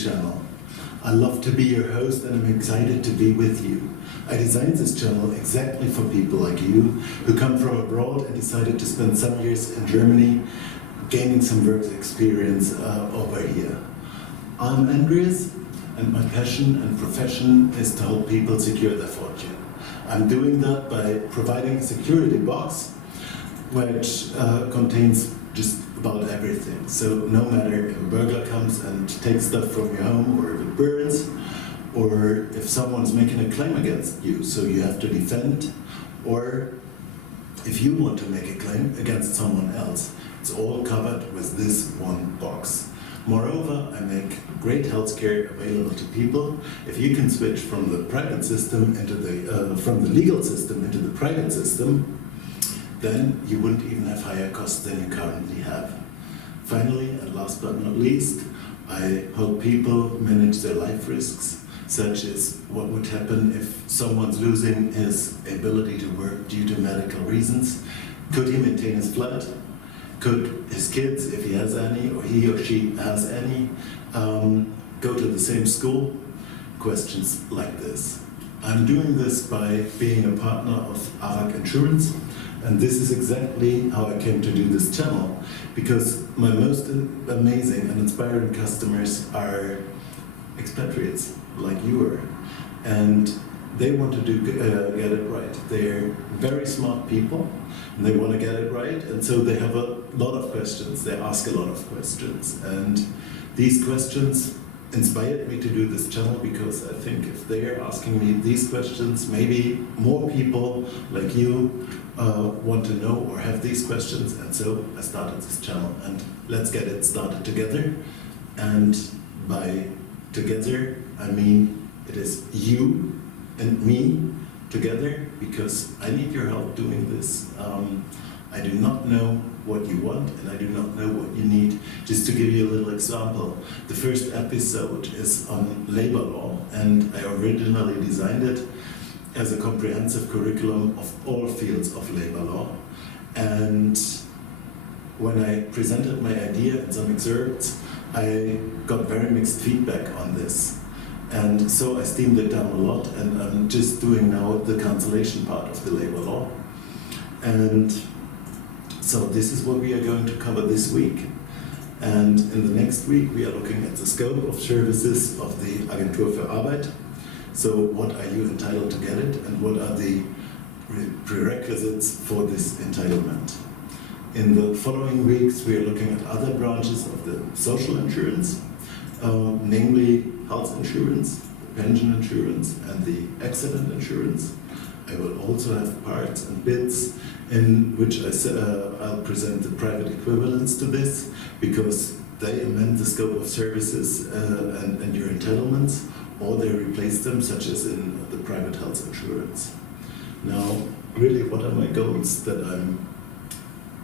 this channel. I love to be your host and I'm excited to be with you. I designed this channel exactly for people like you who come from abroad and decided to spend some years in Germany gaining some work experience over here. I'm Andreas and my passion and profession is to help people secure their fortune. I'm doing that by providing a security box which contains just about everything. So no matter if a burglar comes and takes stuff from your home, or if it burns, or if someone's making a claim against you, so you have to defend, or if you want to make a claim against someone else, it's all covered with this one box. Moreover, I make great healthcare available to people. If you can switch from the private system into from the legal system into the private system, then you wouldn't even have higher costs than you currently have. Finally, and last but not least, I help people manage their life risks, such as what would happen if someone's losing his ability to work due to medical reasons. Could he maintain his flat? Could his kids, if he has any, or he or she has any, go to the same school? Questions like this. I'm doing this by being a partner of ARAG Insurance, and this is exactly how I came to do this channel, because my most amazing and inspiring customers are expatriates like you are, and they want to get it right. They're very smart people, and they want to get it right, and so they have a lot of questions. They ask a lot of questions, and these questions inspired me to do this channel, because I think if they are asking me these questions, maybe more people like you want to know or have these questions, and so I started this channel, and let's get it started together. And by together, I mean it is you and me together, because I need your help doing this. I do not know what you want, and I do not know what you need. Just to give you a little example, the first episode is on labor law, and I originally designed it as a comprehensive curriculum of all fields of labor law. And when I presented my idea in some excerpts, I got very mixed feedback on this. And so I steamed it down a lot, and I'm just doing now the cancellation part of the labor law. And so this is what we are going to cover this week. And in the next week, we are looking at the scope of services of the Agentur für Arbeit. So what are you entitled to get it, and what are the prerequisites for this entitlement? In the following weeks, we are looking at other branches of the social insurance, namely health insurance, pension insurance, and the accident insurance. I will also have parts and bits in which I'll present the private equivalents to this, because they amend the scope of services and your entitlements, or they replace them, such as in the private health insurance. Now, really, what are my goals that I'm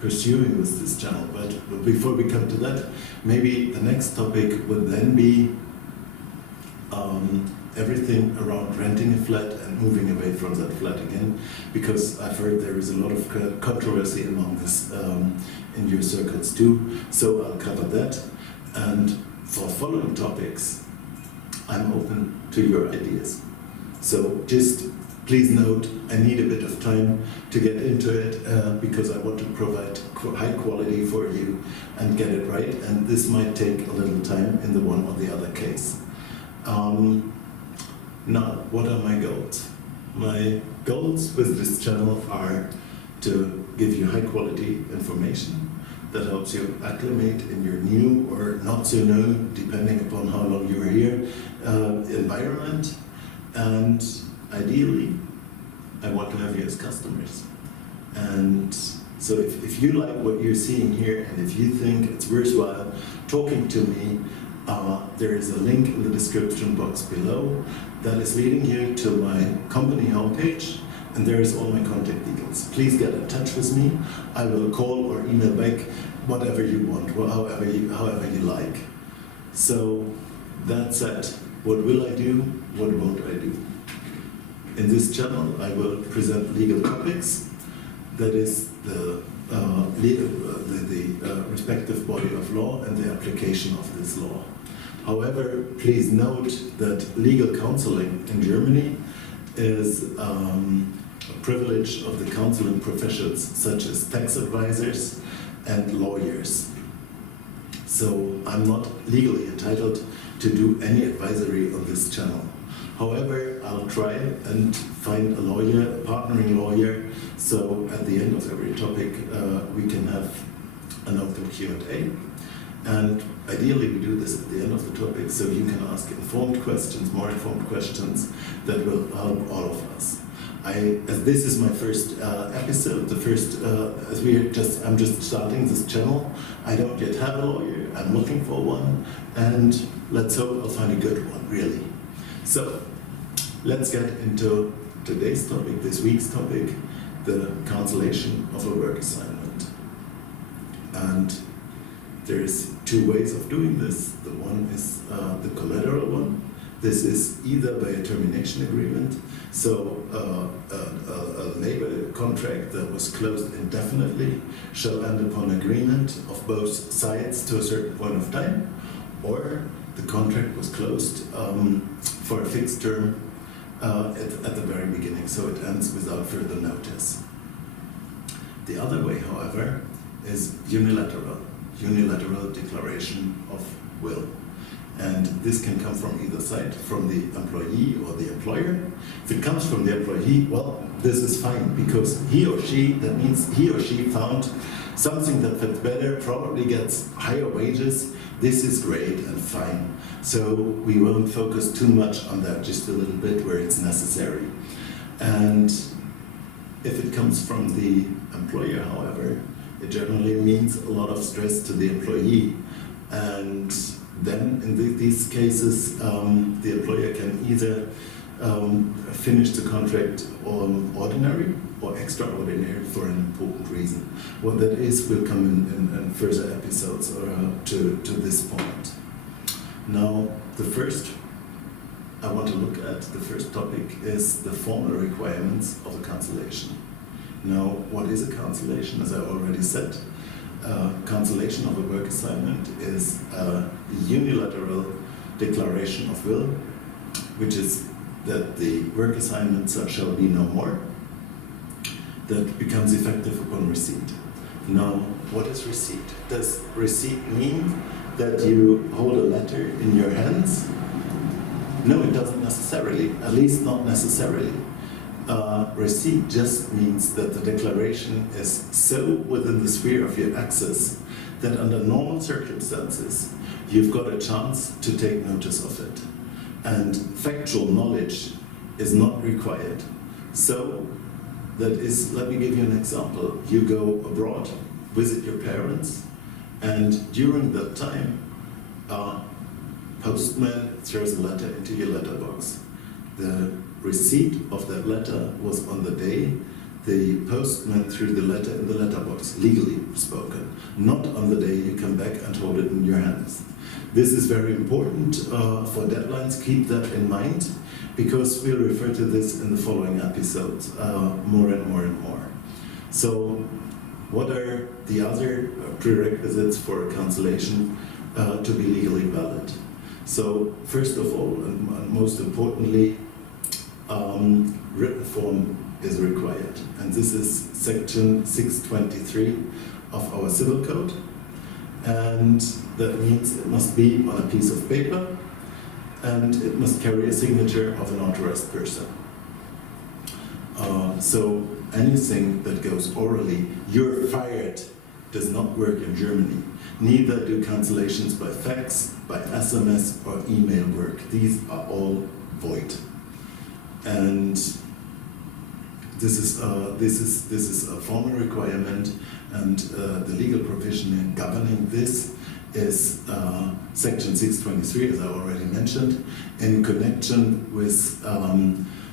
pursuing with this channel? But before we come to that, maybe the next topic would then be everything around renting a flat and moving away from that flat again, because I've heard there is a lot of controversy among this in your circles too, so I'll cover that. And for following topics, I'm open to your ideas. So just please note, I need a bit of time to get into it, because I want to provide high quality for you and get it right, and this might take a little time in the one or the other case. Now, what are my goals? My goals with this channel are to give you high quality information that helps you acclimate in your new or not so new, depending upon how long you're here, environment. And ideally, I want to have you as customers. And so if you like what you're seeing here, and if you think it's worthwhile talking to me, there is a link in the description box below that is leading you to my company homepage, and there is all my contact details. Please get in touch with me. I will call or email back, whatever you want, however you like. So that said, what will I do? What won't I do? In this channel, I will present legal topics, that is the respective body of law and the application of this law. However, please note that legal counseling in Germany is a privilege of the counseling professions, such as tax advisors and lawyers. So I'm not legally entitled to do any advisory on this channel. However, I'll try and find a lawyer, a partnering lawyer, so at the end of every topic we can have an open Q&A. And ideally we do this at the end of the topic so you can ask informed questions, more informed questions that will help all of us. As this is my first episode, I'm just starting this channel. I don't yet have a lawyer, I'm looking for one, and let's hope I'll find a good one, really. So, let's get into today's topic, this week's topic, the cancellation of a work assignment. And there's two ways of doing this. The one is the collateral one. This is either by a termination agreement, so a labor contract that was closed indefinitely shall end upon agreement of both sides to a certain point of time, or the contract was closed for a fixed term at the very beginning, so it ends without further notice. The other way, however, is unilateral declaration of will. And this can come from either side, from the employee or the employer. If it comes from the employee, well, this is fine, because that means he or she found something that fits better, probably gets higher wages. This is great and fine. So we won't focus too much on that, just a little bit where it's necessary. And if it comes from the employer, however, it generally means a lot of stress to the employee. And then in these cases, the employer can either finish the contract on ordinary or extraordinary for an important reason. What that is will come in further episodes to this point. Now, I want to look at the first topic is the formal requirements of a cancellation. Now, what is a cancellation? As I already said, cancellation of a work assignment is a unilateral declaration of will, which is that the work assignment shall be no more, that becomes effective upon receipt. Now, what is receipt? Does receipt mean that you hold a letter in your hands? No, it doesn't necessarily, at least not necessarily. Receipt just means that the declaration is so within the sphere of your access that under normal circumstances you've got a chance to take notice of it. And factual knowledge is not required. So that is, let me give you an example. You go abroad, visit your parents, and during that time, a postman throws a letter into your letterbox. The receipt of that letter was on the day the postman threw the letter in the letterbox, legally spoken, not on the day you come back and hold it in your hands. This is very important for deadlines. Keep that in mind, because we'll refer to this in the following episodes more and more and more. So, what are the other prerequisites for a cancellation to be legally valid? So, first of all, and most importantly, written form is required, and this is section 623 of our civil code, and that means it must be on a piece of paper and it must carry a signature of an authorized person. So anything that goes orally, "you're fired," does not work in Germany. Neither do cancellations by fax, by SMS or email work. These are all void. And this is a formal requirement, and the legal provision governing this is section 623, as I already mentioned, in connection with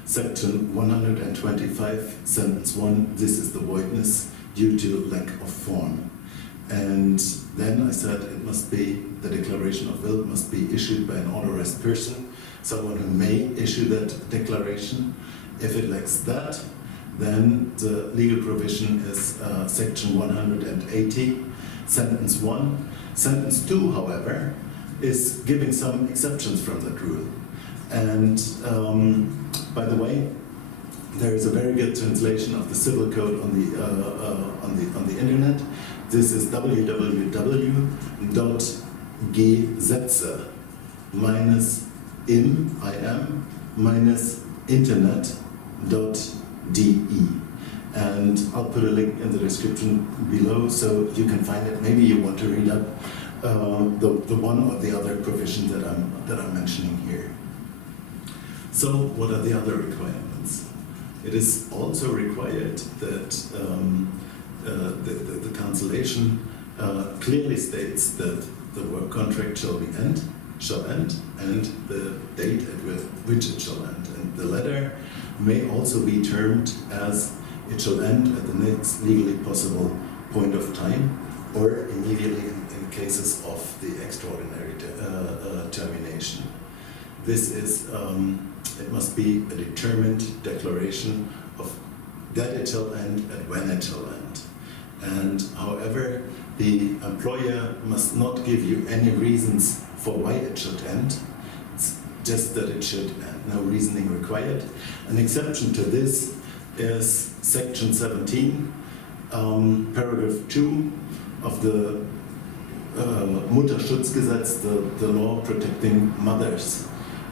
section 125, sentence 1. This is the voidness due to lack of form. And then I said it must be, the declaration of will must be issued by an authorized person, someone who may issue that declaration. If it lacks that, then the legal provision is section 180, sentence 1. Sentence 2, however, is giving some exceptions from that rule. And by the way, there is a very good translation of the civil code on the internet. This is www.gesetze-internet.de. And I'll put a link in the description below so you can find it. Maybe you want to read up the one or the other provision that I'm mentioning here. So what are the other requirements? It is also required that the cancellation clearly states that the work contract shall end, and the date at which it shall end. And the letter may also be termed as it shall end at the next legally possible point of time, or immediately in cases of the extraordinary termination. This is, it must be a determined declaration of that it shall end and when it shall end. And however, the employer must not give you any reasons for why it should end. It's just that it should end, no reasoning required. An exception to this is section 17, paragraph 2 of the Mutterschutzgesetz, the law protecting mothers.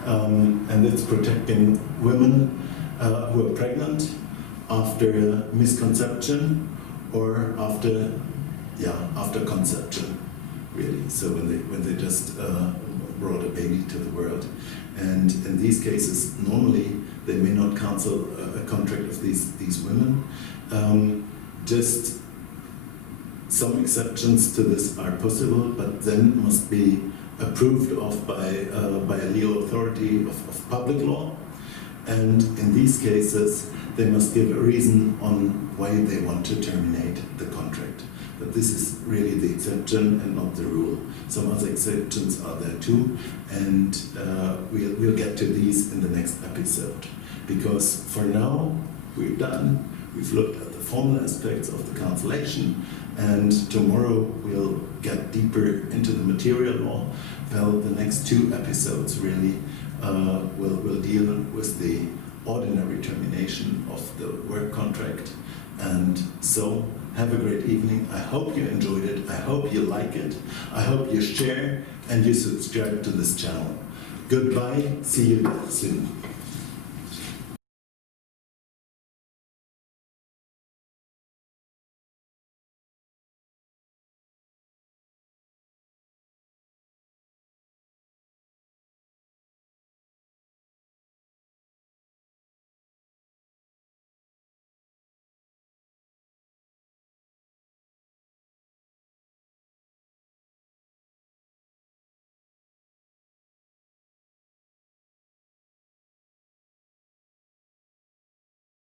And it's protecting women who are pregnant after misconception or after conception, really. So when they just brought a baby to the world. And in these cases, normally they may not cancel a contract of these women. Just some exceptions to this are possible, but then must be approved of by a legal authority of public law. And in these cases, they must give a reason on why they want to terminate the contract. But this is really the exception and not the rule. Some other exceptions are there too, and we'll get to these in the next episode. Because for now, we're done. We've looked at the formal aspects of the cancellation, and tomorrow we'll get deeper into the material law. Well, the next 2 episodes really will deal with the ordinary termination of the work contract. And so, have a great evening. I hope you enjoyed it. I hope you like it. I hope you share and you subscribe to this channel. Goodbye. See you soon.